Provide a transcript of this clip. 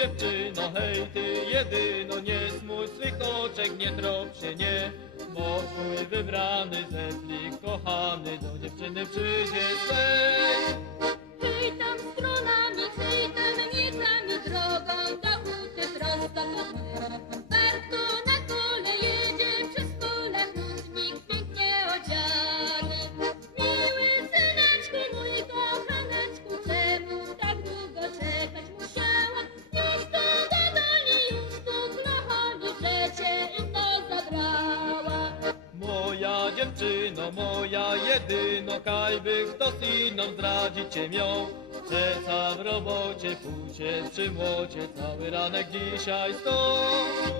dziewczyno, hej ty jedyno, nie smuć swych oczek, nie trop się, nie. Bo twój wybrany zeplik kochany do dziewczyny przyjdzie dziewczyno, moja jedyno, kajby kto synom zdradzić cię miał. Sam w robocie pójdzie przy młocie, cały ranek dzisiaj stąd.